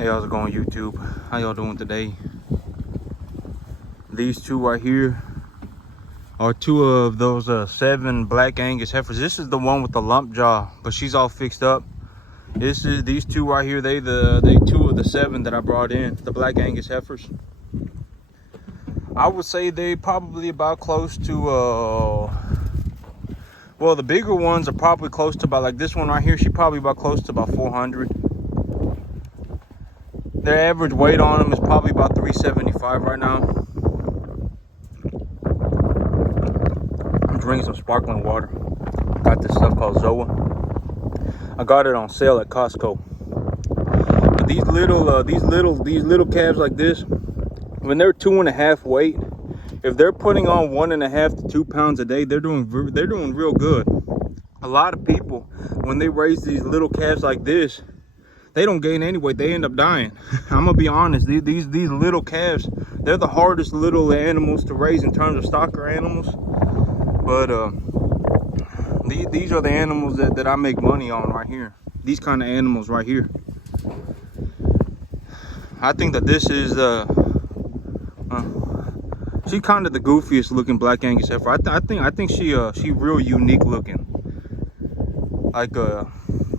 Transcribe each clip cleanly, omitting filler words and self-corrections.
Hey, how's it going, YouTube? How y'all doing today? These two right here are two of those 7 black Angus heifers. This is the one with the lump jaw, but she's all fixed up. These two right here. They 2 of the 7 that I brought in, the black Angus heifers. I would say they probably about close to well, the bigger ones are probably close to about, like this one right here, she probably about close to about 400. Their average weight on them is probably about 375 right now. I'm drinking some sparkling water. Got this stuff called Zoa. I got it on sale at Costco. But these little calves like this, when they're 2.5 weight, if they're putting on 1.5 to 2 pounds a day, they're doing real good. A lot of people, when they raise these little calves like this, they don't gain any weight. They end up dying. I'm gonna be honest. These little calves, they're the hardest little animals to raise in terms of stocker animals. But these are the animals that I make money on right here. These kind of animals right here. I think that this is she's kind of the goofiest looking black Angus heifer. I think she real unique looking. Like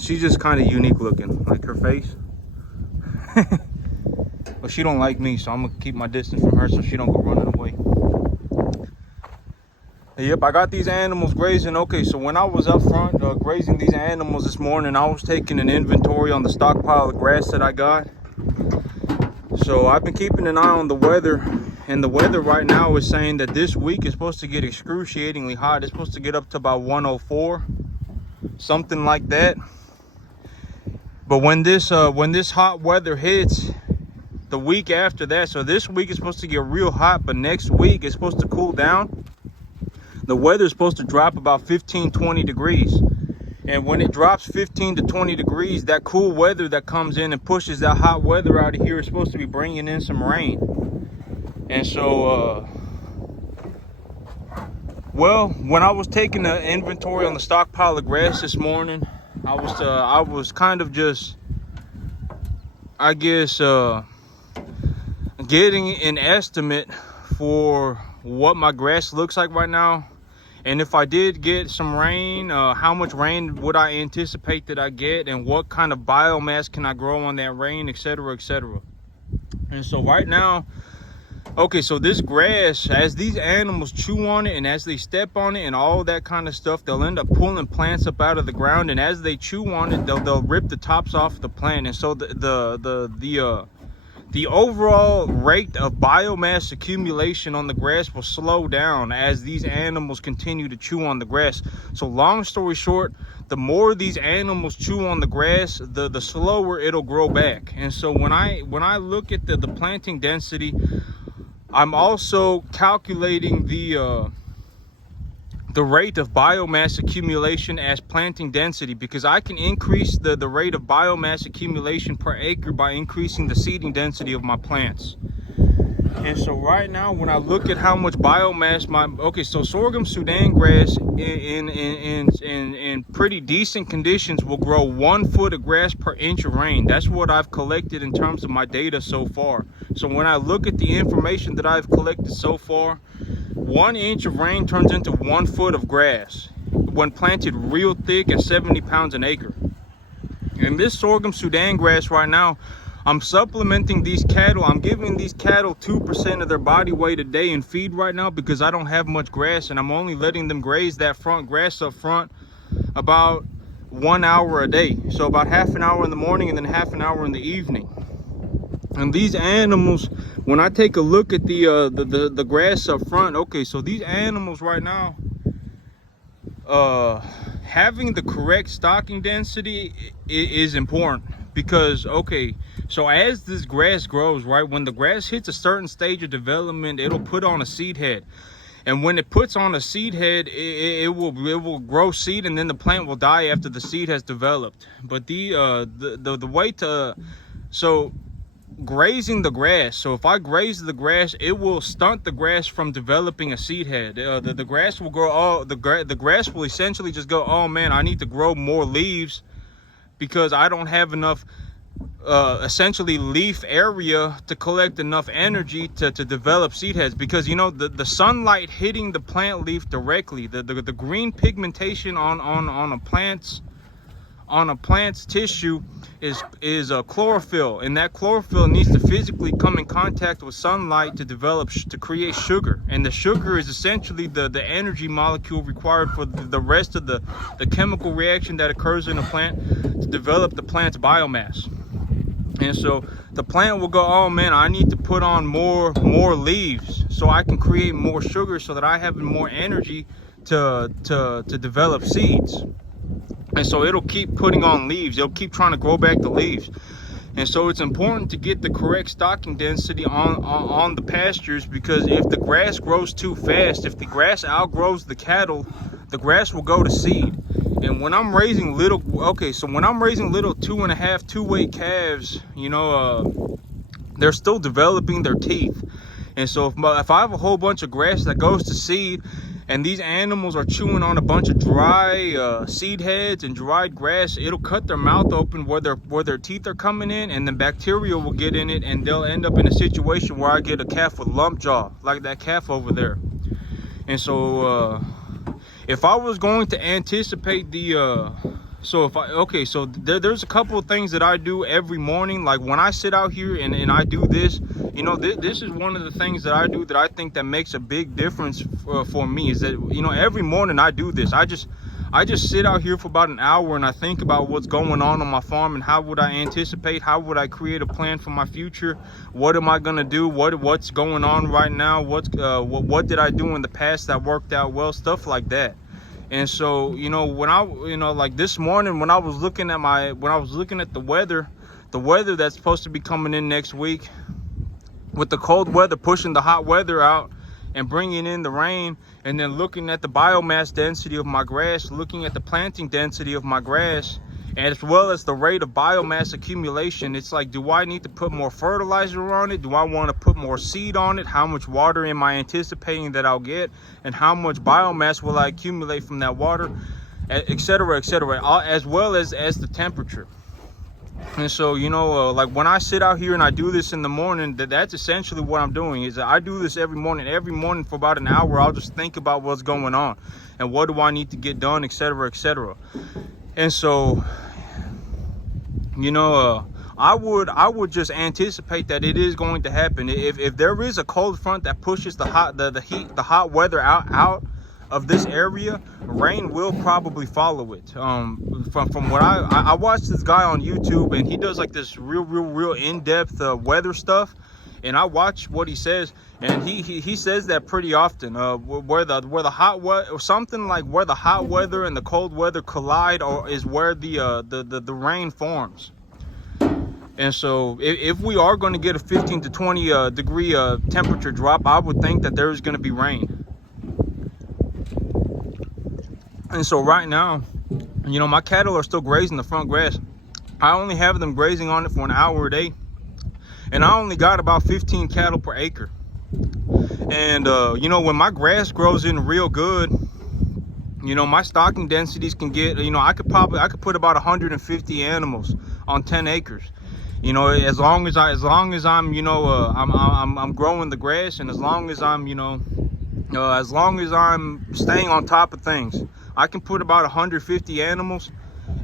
she's just kind of unique looking, like her face. But she don't like me, so I'm gonna keep my distance from her so she don't go running away. Yep, I got these animals grazing. Okay, so when I was up front grazing these animals this morning, I was taking an inventory on the stockpile of grass that I got. So I've been keeping an eye on the weather, and the weather right now is saying that this week is supposed to get excruciatingly hot. It's supposed to get up to about 104, something like that. But when this hot weather hits the week after that, so this week is supposed to get real hot, but next week it's supposed to cool down. The weather is supposed to drop about 15-20 degrees. And when it drops 15 to 20 degrees, that cool weather that comes in and pushes that hot weather out of here is supposed to be bringing in some rain. And so, well, when I was taking the inventory on the stockpile of grass this morning, I was kind of just, I guess, getting an estimate for what my grass looks like right now. And if I did get some rain, how much rain would I anticipate that I get, and what kind of biomass can I grow on that rain, etc., etc. And so right now, okay, so this grass, as these animals chew on it and as they step on it and all that kind of stuff, they'll end up pulling plants up out of the ground, and as they chew on it, they'll rip the tops off the plant. And so the overall rate of biomass accumulation on the grass will slow down as these animals continue to chew on the grass. So long story short, the more these animals chew on the grass, the slower it'll grow back. And so when I look at the planting density, I'm also calculating the rate of biomass accumulation as planting density, because I can increase the rate of biomass accumulation per acre by increasing the seeding density of my plants. And so right now, when I look at how much biomass so sorghum Sudan grass in pretty decent conditions will grow 1 foot of grass per inch of rain. That's what I've collected in terms of my data so far. So when I look at the information that I've collected so far, 1 inch of rain turns into 1 foot of grass when planted real thick at 70 pounds an acre. And this sorghum Sudan grass right now, I'm supplementing these cattle. I'm giving these cattle 2% of their body weight a day in feed right now, because I don't have much grass, and I'm only letting them graze that front grass up front about 1 hour a day. So about half an hour in the morning and then half an hour in the evening. And these animals, when I take a look at the grass up front, okay, so these animals right now, having the correct stocking density is important, because, okay, so as this grass grows, right, when the grass hits a certain stage of development, it'll put on a seed head. And when it puts on a seed head, it will grow seed, and then the plant will die after the seed has developed. But the way to, so grazing the grass, so if I graze the grass, it will stunt the grass from developing a seed head. The grass will grow, the grass will essentially just go, oh man, I need to grow more leaves because I don't have enough essentially leaf area to collect enough energy to develop seed heads, because you know the sunlight hitting the plant leaf directly, the green pigmentation on a plant's tissue is a chlorophyll, and that chlorophyll needs to physically come in contact with sunlight to develop to create sugar, and the sugar is essentially the energy molecule required for the rest of the chemical reaction that occurs in a plant to develop the plant's biomass. And so the plant will go, oh man, I need to put on more leaves so I can create more sugar so that I have more energy to develop seeds. And so it'll keep putting on leaves. It'll keep trying to grow back the leaves. And so it's important to get the correct stocking density on the pastures, because if the grass grows too fast, if the grass outgrows the cattle, the grass will go to seed. And when I'm raising little, when I'm raising little 2.5, 2-weight calves, you know, they're still developing their teeth. And so if I have a whole bunch of grass that goes to seed, and these animals are chewing on a bunch of dry seed heads and dried grass, it'll cut their mouth open where their teeth are coming in, and then bacteria will get in it, and they'll end up in a situation where I get a calf with lump jaw, like that calf over there. And so if I was going to anticipate the there's a couple of things that I do every morning. Like when I sit out here and I do this, you know, this is one of the things that I do that I think that makes a big difference for me, is that, you know, every morning I do this. I just sit out here for about an hour and I think about what's going on my farm, and how would I anticipate, how would I create a plan for my future, what am I gonna do, what's going on right now, what did I do in the past that worked out well, stuff like that. And so, you know, when like this morning when I was looking at the weather that's supposed to be coming in next week, with the cold weather pushing the hot weather out and bringing in the rain, and then looking at the biomass density of my grass, looking at the planting density of my grass, and as well as the rate of biomass accumulation, it's like, do I need to put more fertilizer on it? Do I want to put more seed on it? How much water am I anticipating that I'll get? And how much biomass will I accumulate from that water? Etc., as well as the temperature. And so, you know, like when I sit out here and I do this in the morning, that's essentially what I'm doing. Is that I do this every morning for about an hour. I'll just think about what's going on and what do I need to get done, etc. And so, you know, I would just anticipate that it is going to happen. If there is a cold front that pushes the hot weather out of this area, rain will probably follow it. From what I watched this guy on YouTube, and he does like this real in-depth weather stuff, and I watch what he says, and he says that pretty often, where the hot weather, or something like where the hot weather and the cold weather collide, or is where the rain forms. And so if we are going to get a 15 to 20 degree temperature drop, I would think that there is going to be rain. And so right now, you know, my cattle are still grazing the front grass. I only have them grazing on it for an hour a day, and I only got about 15 cattle per acre. And you know, when my grass grows in real good, you know, my stocking densities can get, you know, I could put about 150 animals on 10 acres. You know, as long as I'm, you know, I'm growing the grass, and as long as I'm, you know, as long as I'm staying on top of things, I can put about 150 animals.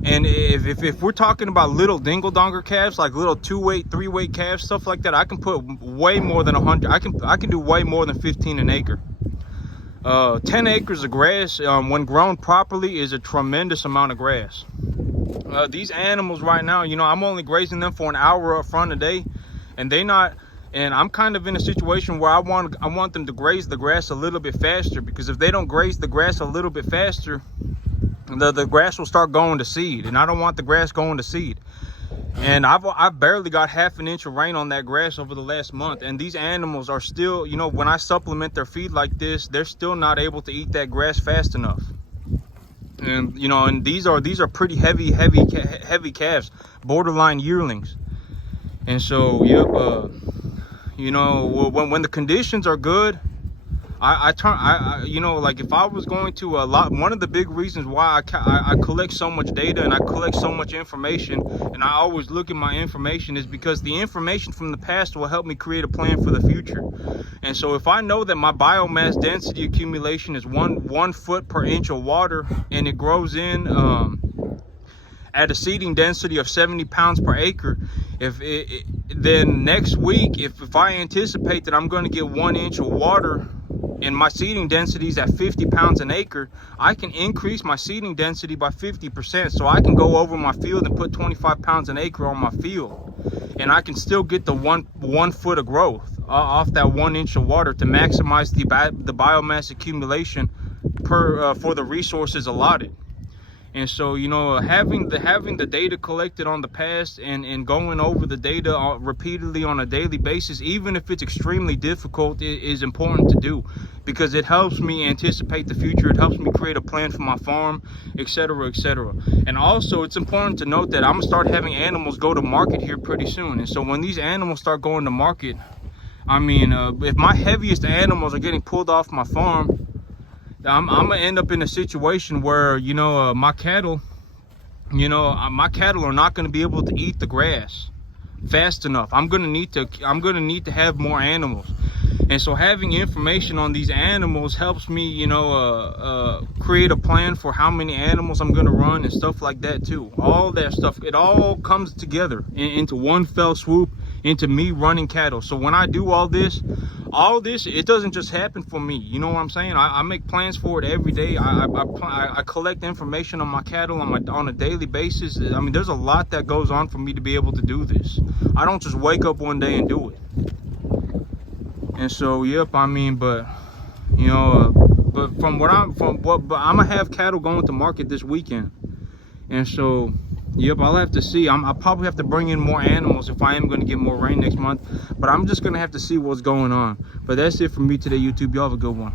And if we're talking about little dingle-donger calves, like little 2-weight, 3-weight calves, stuff like that, I can put way more than 100. I can do way more than 15 an acre. 10 acres of grass, when grown properly, is a tremendous amount of grass. These animals right now, you know, I'm only grazing them for an hour up front a day, and I'm kind of in a situation where I want them to graze the grass a little bit faster, because if they don't graze the grass a little bit faster, the grass will start going to seed, and I don't want the grass going to seed. And I've barely got half an inch of rain on that grass over the last month, and these animals are still, you know, when I supplement their feed like this, they're still not able to eat that grass fast enough. And you know, and these are pretty heavy calves, borderline yearlings. And so, yep, you know, when the conditions are good, you know, like if I was going to one of the big reasons why I collect so much data and I collect so much information, and I always look at my information, is because the information from the past will help me create a plan for the future. And so if I know that my biomass density accumulation is one foot per inch of water, and it grows in at a seeding density of 70 pounds per acre, then next week, if I anticipate that I'm going to get 1 inch of water and my seeding density is at 50 pounds an acre, I can increase my seeding density by 50%. So I can go over my field and put 25 pounds an acre on my field, and I can still get the one foot of growth off that 1 inch of water to maximize the biomass accumulation for the resources allotted. And so, you know, having the data collected on the past and going over the data repeatedly on a daily basis, even if it's extremely difficult, is important to do, because it helps me anticipate the future. It helps me create a plan for my farm, etc., etc. And also, it's important to note that I'm gonna start having animals go to market here pretty soon. And so when these animals start going to market, I mean, if my heaviest animals are getting pulled off my farm, I'm gonna end up in a situation where, you know, my cattle are not gonna be able to eat the grass fast enough. I'm gonna need to have more animals. And so having information on these animals helps me, you know, create a plan for how many animals I'm gonna run and stuff like that too. All that stuff, it all comes together into one fell swoop into me running cattle. So when I do all this, it doesn't just happen for me. You know what I'm saying? I make plans for it every day. I collect information on my cattle on a daily basis. I mean, there's a lot that goes on for me to be able to do this. I don't just wake up one day and do it. And so, yep, I mean, but you know, but I'm gonna have cattle going to market this weekend. And so, yep, I'll have to see. I'll probably have to bring in more animals if I am going to get more rain next month. But I'm just going to have to see what's going on. But that's it for me today, YouTube. Y'all have a good one.